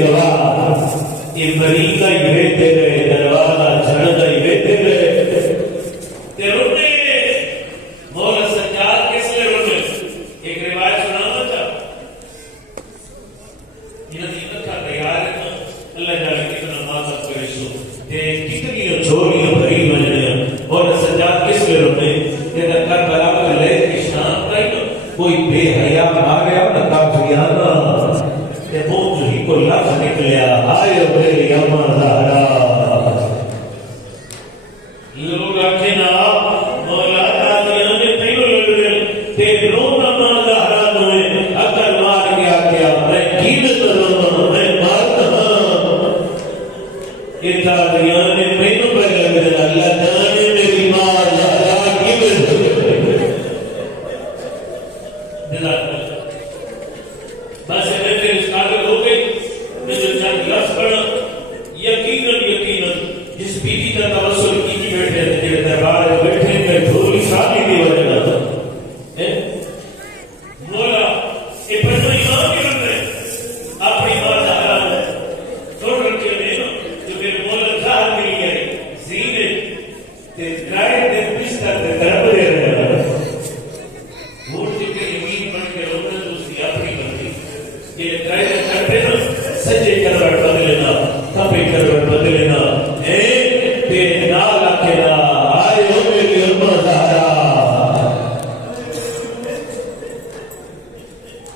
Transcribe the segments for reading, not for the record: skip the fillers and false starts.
گواہ یہ بریقہ ہی بیٹھے گئے دروازہ چھڑتا ہی بیٹھے گئے تے رونے مولا سجاد کس لئے رونے ایک روایت سنانا چاہتا یہ نتیجہ کا تیار ہے اللہ جانے کتنا ماتب کرے سو تے کتنی چھوڑیاں بھری بننے مولا سجاد کس لئے رونے تے دکھا بلا کر لے کے شام کا ہی کوئی بے حیاء آگیا نکا فریانا تے وہ جو ہی کو لفظ نکلیا آئے میری اماں زہرا لوگ آکھے نا مولا دادیاں نے تینوں لڑے تے رونا اماں زہرا نوے اکر مار کے آکھیا میں کیلت رونا میں مارتا ہاں یہ دادیاں نے تینوں پر لگے اللہ جانے میری ماں زہرا کیلت بس میرے اس قابل ہو گئی میں جو چند لفظ پڑھا یقیناً جس بیٹی کا توسل کی بیٹھے تھے دربار بیٹھے میں دھولی شادی کی وجہ نہ تھا مولا یہ پڑھنا ایمان کی رکھ رہے اپنی ماں زہرا توڑ رکھے ہوئے جو پھر مولا ظاہر مل گئے زینے تے گرائے تے بستر تے طرف دے رہے ہیں بھوٹ کے یقین بن کے رونے تو اس کی اپنی بنتی یہ گرائے کرتے نا سجے کروٹ بدلنا کپے کروٹ بدلنا تے نال اکھنا آئے ہو میری اماں زہرا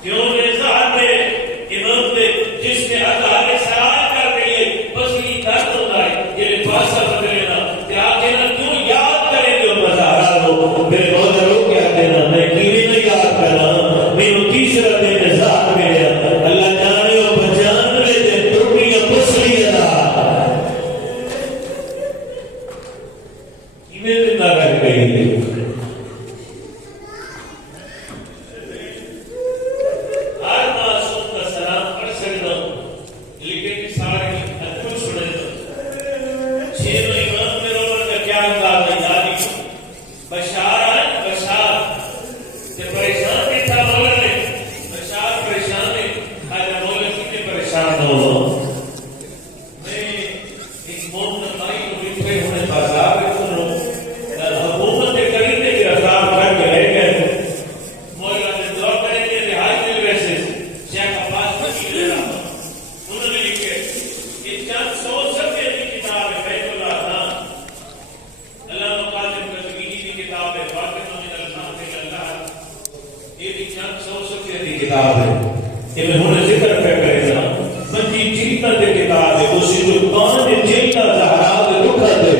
کیوں نے صاحب نے امام نے جس نے اطہار سرائے کر دیئے بس یہ درد ہوتا ہے یہ لفاظہ بدلنا کہ آکھنا کیوں یاد کریں گے اماں زہرا کو میرے مولا رو کیا دینا میں کیویں نہیں یاد کرنا میرے تیسرا دن نظار ملیا اللہ جانے و بچان لے دے ٹوٹیاں پسلی ادا کیویں زندہ رہ گئی ہر معصوم کا سلام پڑھ سکتا لیکن سارے ادھر سنے چھ امام میں رونا کا کیا انداز ہے یادی بشار ہے بشار تے پریشان بھی تھا مولا نے بشار پریشان ہے آجا مولا کتنے پریشان ہو میں ایک مومن مائی کو بٹھے ہونے بازار میں سنوں حکومت کرینے کی رفتار کر کے لے گئے مولا نے دعا کرے کہ رہائی مل ویسے شیخ عباس بچی لے رہا انہوں نے لکھے کہ چند سو سفے کی کتاب ہے بیت اللہ خان اللہ مقادم کشمیری کی کتاب ہے فاطمہ من الخان سے اللہ یہ بھی چند سو سفے کی کتاب ہے یہ میں ہونے ذکر پہ کرے گا منجی جیتنا دے کتاب ہے اسی جو کان جیتنا زہرا دے دکھا دے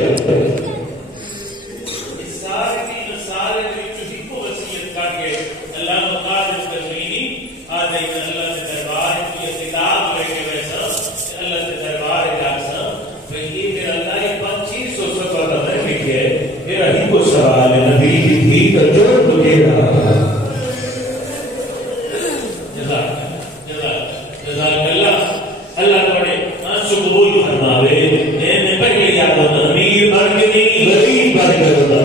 سارے جو کو وسیعت کر کے اللہ مقادم کشمیری آدھے اللہ سے دربار کی کتاب لے کے ویسا اللہ سے دربار جاسا بھئی یہ میرا اللہ یہ 2500 صفحہ کا میں لکھے میرا ہی کو سوال ہے نبی کی بھی کا جوڑ تجھے رہا جزاک اللہ اللہ پڑھے آنسو قبول فرماوے میں پہلے یاد ہوتا امیر بن کے نہیں غریب بن کے ہوتا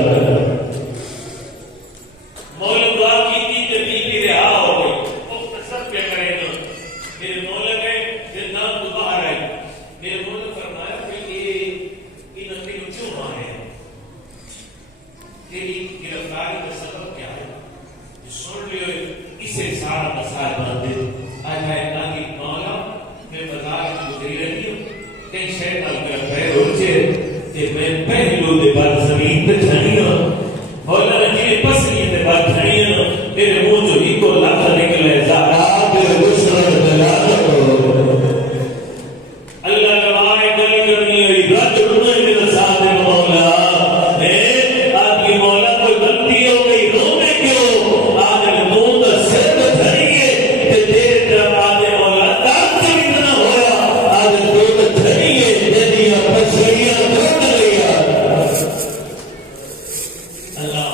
مولا دعا کی تھی کہ بی بی رہا ہو گئی وہ سب کیا کرے گا میرے مولا گئے پھر نام تو باہر آئے میرے مولا فرمایا کہ یہ نبی کو کیوں مارے تیری گرفتاری کا سبب کیا ہے سن لیو اسے سارا مسائل باندھے آج ہے ناگی مولا میں بازار کی گزری رہی ہوں کئی شہر نال میرا پیر اٹھے کہ میں پہلو دے بعد زمین پہ جھنی ہوں مولا نے جنہیں پسلی دے بعد جھنی ہوں میرے منہ جو ہی کو لفظ نکلے زہرا تیرے غسل دلالہ اللہ نمائے دل کرنی ہے رج رونے میرے ساتھ مولا آپ کی مولا کوئی غلطی ہو گئی رونے کیوں آج منہ کا سر دھریے کہ دیر جب آج مولا دارت بھی نہ ہویا آج دودھ دھریے جدیاں پسلیاں دھر لیا اللہ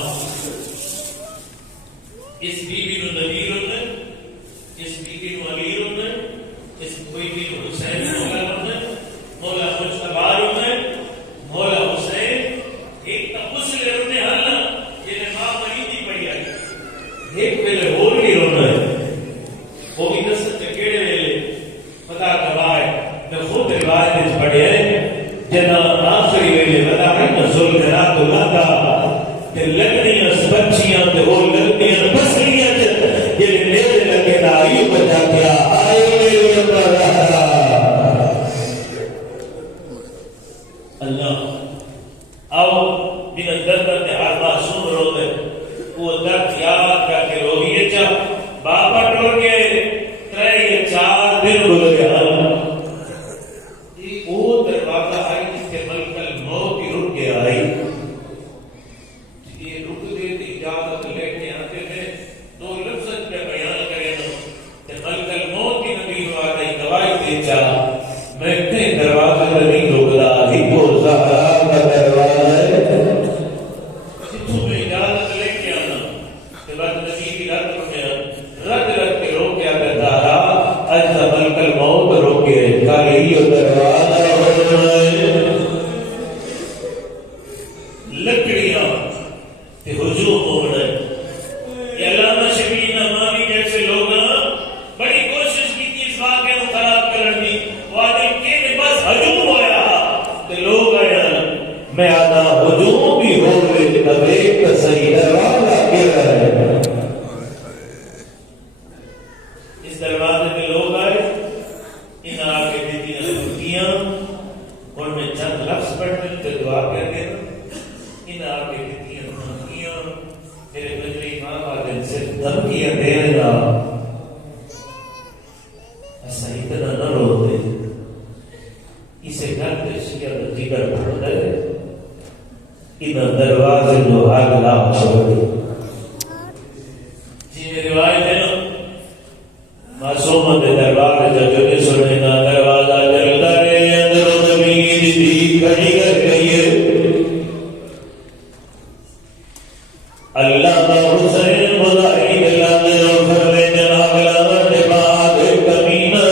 اس بی بی نو نبی نے وہ لڑکیاں پسلیاں جن نیڑے لگے نہ آئی بچا کیا آئے میرے پر اللہ آؤ جن درد ہر معصوم رو دے وہ درد یاد کر کے روئیے چا بابا ٹوڑ کے ترے 4 دن گزرے وہ دروازہ آئی جس کے ملکل موت ہی رک کے آئی یہ رک دیتی اجازت لے کے آتے تھے 2 لفظ پہ بیان کرے کہ ملکل موت کی نبی آئی دوائی دے چا میں اتنے دروازہ پر نہیں رک رہا ہی وہ زہرا کا دروازہ ہے تمہیں اجازت لے کے آنا کہ بعد نبی کی رد کے روک کے آتا دارا اجزا ملکل موت روک کے کاری دروازہ لکڑیاں تے ہجوم ہونا یہ علامہ شبیر امامی جیسے لوگ بڑی کوشش کی تھی اس واقعے کو خراب کرنے کی وعدل کے بس ہجوم ہویا تے لوگ آیا میں آدھا ہجوم بھی ہو گئے تب ایک صحیح دروازہ کیا ہے اس دروازے میں لوگ آئے ان آگے دیدیاں لکھیاں ان میں چند لفظ پڑھتے تھے دعا کرتے ان آگے دیدیاں لکھیاں میرے بجری ماں دن سے دھمکیاں دے رہا ایسا اتنا نہ رو دے اسے کرتے شکر جگر پڑھ دے ان دروازے جو آگ لا چھوڑ جی میں روایت ہے نا معصومت دربار جو سنے نا دروازہ جلتا رہے اندر نبی دی کھڑی کر گئی ہے اللہ کا حسین مظاہر اللہ نے روکر میں جناب لامر کے بعد کمینہ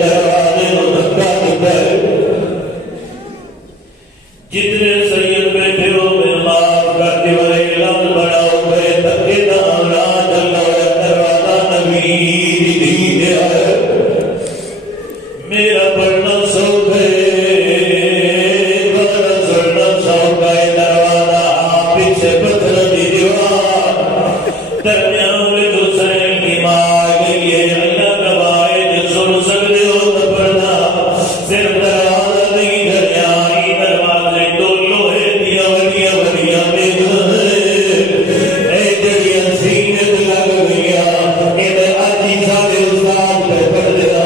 دروازے کو دھکا دیتا ہے جتنے سید بیٹھے ہو میں معاف کرتے ہوئے لفظ بڑھاؤ گئے دھکے دامنا جلو دروازہ نبی میرا پڑھنا سوکھ ہے میرا سڑنا سوکھ ہے دروازہ پیچھے پتھر دی دیوار درمیان میں حسین کی ماں گئی ہے اللہ کا باعث سن سکتے ہو تو پڑھنا صرف دروازہ نہیں درمیانی دروازے تو لوہے دیا وڑیا وڑیا میں اے جڑیاں سینے لگ گیا انہیں آجی سارے استاد پہ پڑھ دیا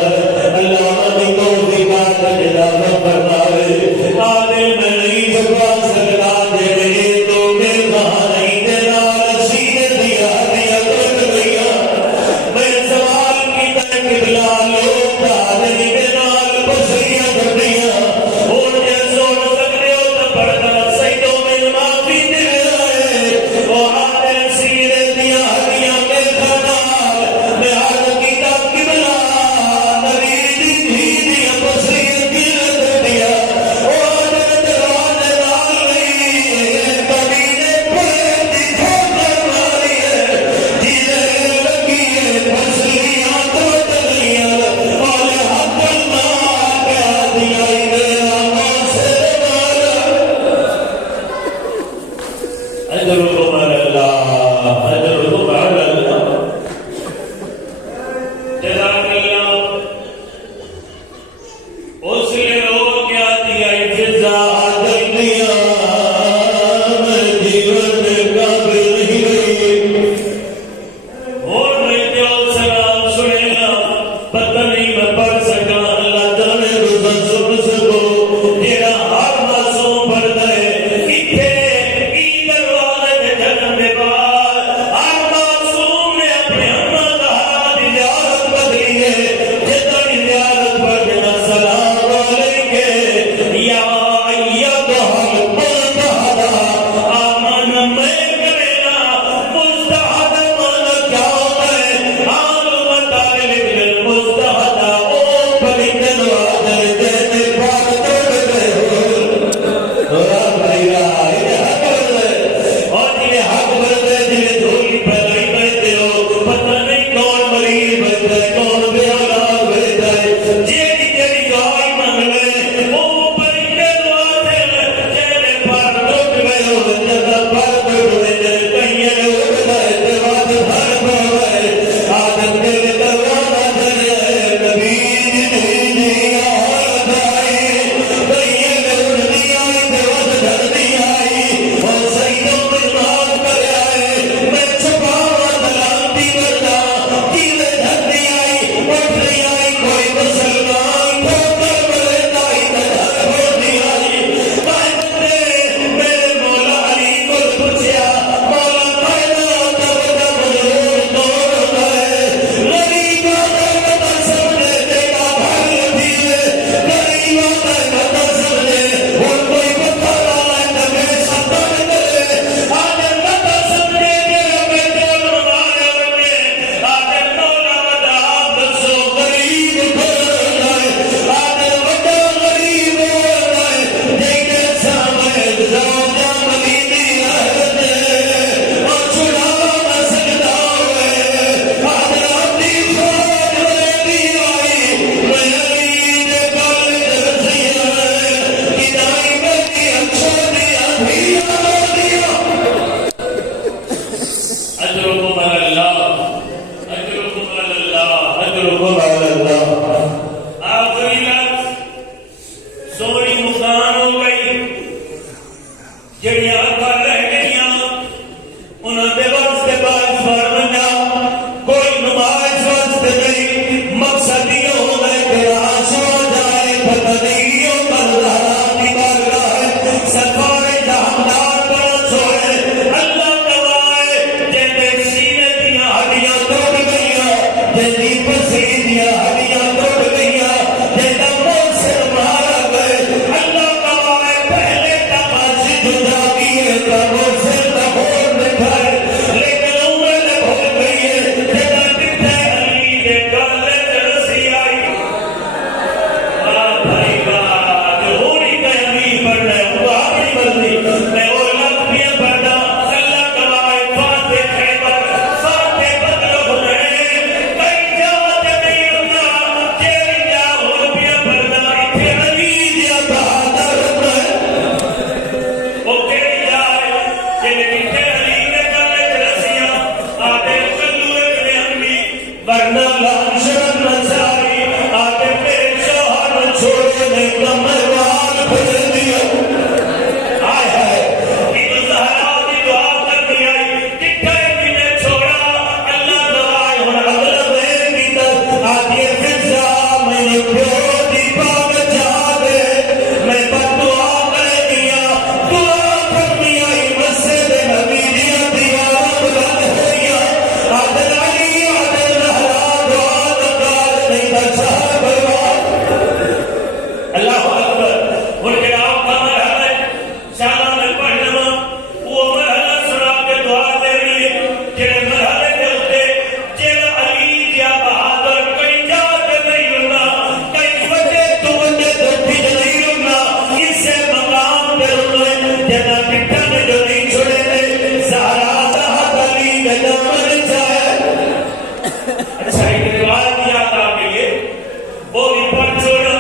اجركم على الله اجركم على الله اجركم على الله. آخری لفظ سوری مکان ہو گئی جڑیاں کر رہ گئیاں انہوں دے واسطے باعث فرمایا کوئی نماز واسطے نہیں مقصد یہ ہونا ہے کہ آج ہو جائے پتہ نہیں ہو اللہ کی بارگاہ سرکار جہاندار پر چھوڑے اللہ گواہ جن سینے دیا ہڈیاں توڑ گئیاں جن پسینے دیا ہڈیاں توڑ گئیاں جن منہ سے مارا گئے اللہ گواہ پہلے تماش جدا کیے تب سے تبور دکھائے لیکن عمر نے بھول گئی ہے جدا ٹھے علی کے گالے رسی آئی بھائی بات ہونی کہنی پڑھنا ہے وہ اپنی مرضی میں وہ لفظیاں پڑھنا اللہ گواہ فاتح خیبر فاتح بدر ہونے کئی جاوت نہیں ہونا جیل جا ہولبیاں پڑھنا اتھے علی دیا بہادر وہ کہی جائے جن اتھے علی کے گالے رسیاں آتے کلو ابن امی ورنہ لانشرن نظاری آتے میرے شوہر چھوڑنے کا مروان بھر دیا آئے ہے عید زہرا دی دعا کرنی آئی ٹکھا نے چھوڑا اللہ دعائے ہون اگلا میں بیتا آتی فضا میں نے پیو دی پاک جا دے میں بد دعا کرے دیا دعا کرنی آئی مسجد نبی دیا دیارت بند ہویا عادل علی عادل زہرا دعا دکار نہیں تھا صاحب اللہ اکبر ان کے آپ کا مرحلہ ہے شانہ میں پڑھنا وہ مرحلہ سنا کے دعا دے رہی ہے جنہیں مرحلے کے ہوتے جنہیں علی کیا بہادر کئی جاتے نہیں ہونا کئی وجہ تو وجہ تو بھی نہیں ہونا اس سے مقام پہ ہوئے جنہیں پٹھا میں جو نہیں چھوڑے دے سہارا دہت علی کا جمع جائے اچھا ایک روایت یاد آ گئی ہے وہ بھی پڑھ چھوڑا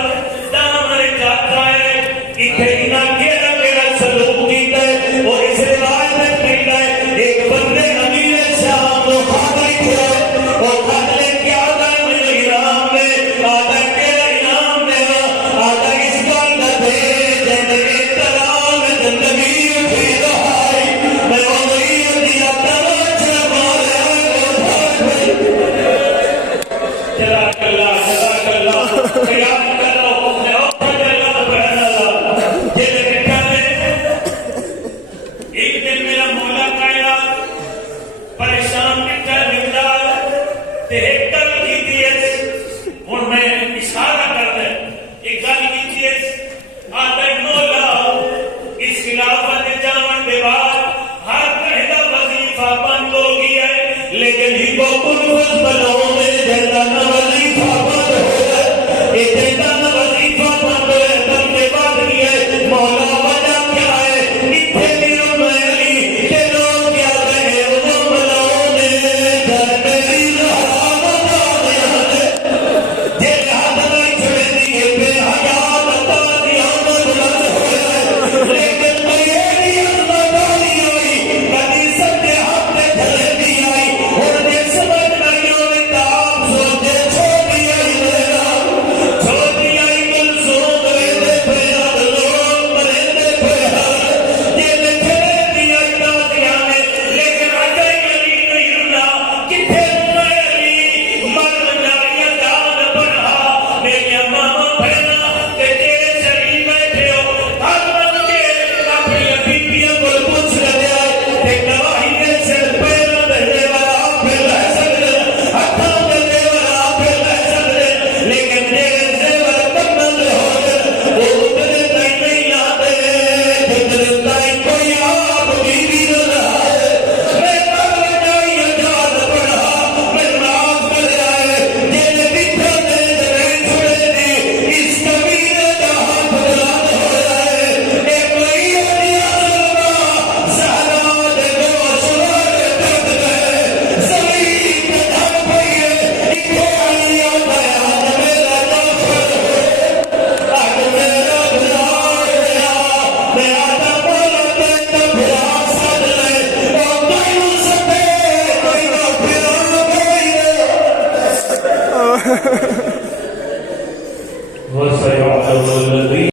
دامن جاتا ہے اتھے انہاں کیڑا کیڑا سلوک کیتا ہے اور اس روایت میں کہتا ہے ایک بندے امیر شام کو خاطر کیا اور خاطر کیا گئے مجھے انعام میں آدھا کیڑا انعام میں آدھا اس بار نہ دے زندگی ترام زندگی اٹھی رہائی میں وضعی دیا تماچ مارے جزاک اللہ خیال کرو اپنے اوپر اللہ بہن اللہ جیلے بٹھا میں ایک دن میرا مولا کائنات پریشان بٹھا مقدار تہتر کی دیئے اور میں اشارہ کرتا ہے ایک گل کی دیئے آتا ہے مولا اس خلافت جامن کے بعد ہر پہلا وظیفہ بند ہو گیا ہے لیکن ہی کو کنفس بناؤں میں جیتا نہ وظیفہ بند ہو جائے یہ جیتا نہ وظیفہ